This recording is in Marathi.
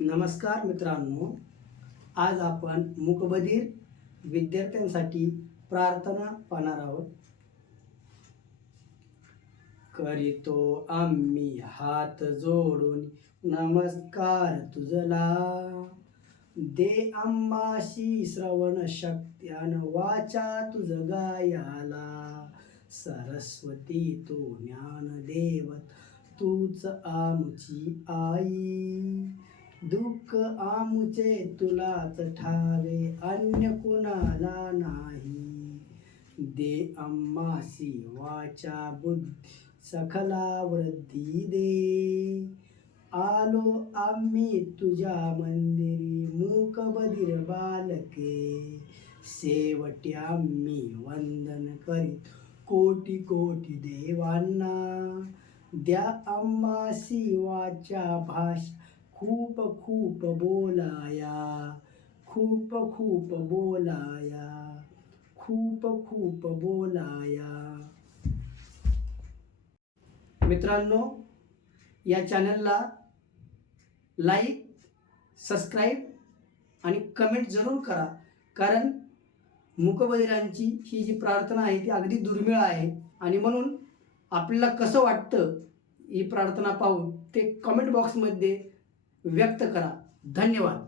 नमस्कार मित्रांनो, आज आपण मूकबधीर विद्यार्थ्यांसाठी प्रार्थना पाहणार आहोत. करीतो आम्ही हात जोडून नमस्कार तुझला, दे आम्हाशी श्रवण शक्त्यान वाचा तुझ गायाला. सरस्वती तू ज्ञानदेवत, तूच आमची आई. दुःख आमुचे तुलाच ठावे, अन्य कुणाला नाही. दे आम्हासी वाचा बुद्धी सखला वृद्धी दे. आलो आम्ही तुझ्या मंदिरी, मूकबधीर बालके. शेवटी आम्ही वंदन करीत कोटी कोटी देवांना. द्या आम्हासी वाचा भाषा खूप खूप बोलाया, खूप खूप बोलाया, खूप खूप बोलाया. मित्रांनो, या चॅनलला लाईक, सबस्क्राईब आणि कमेंट जरूर करा, कारण मूकबधिरांची ही जी प्रार्थना आहे ती अगदी दुर्मिळ आहे. आणि म्हणून आपल्याला कसं वाटतं ही प्रार्थना पाहून ते कमेंट बॉक्समध्ये व्यक्त करा. धन्यवाद.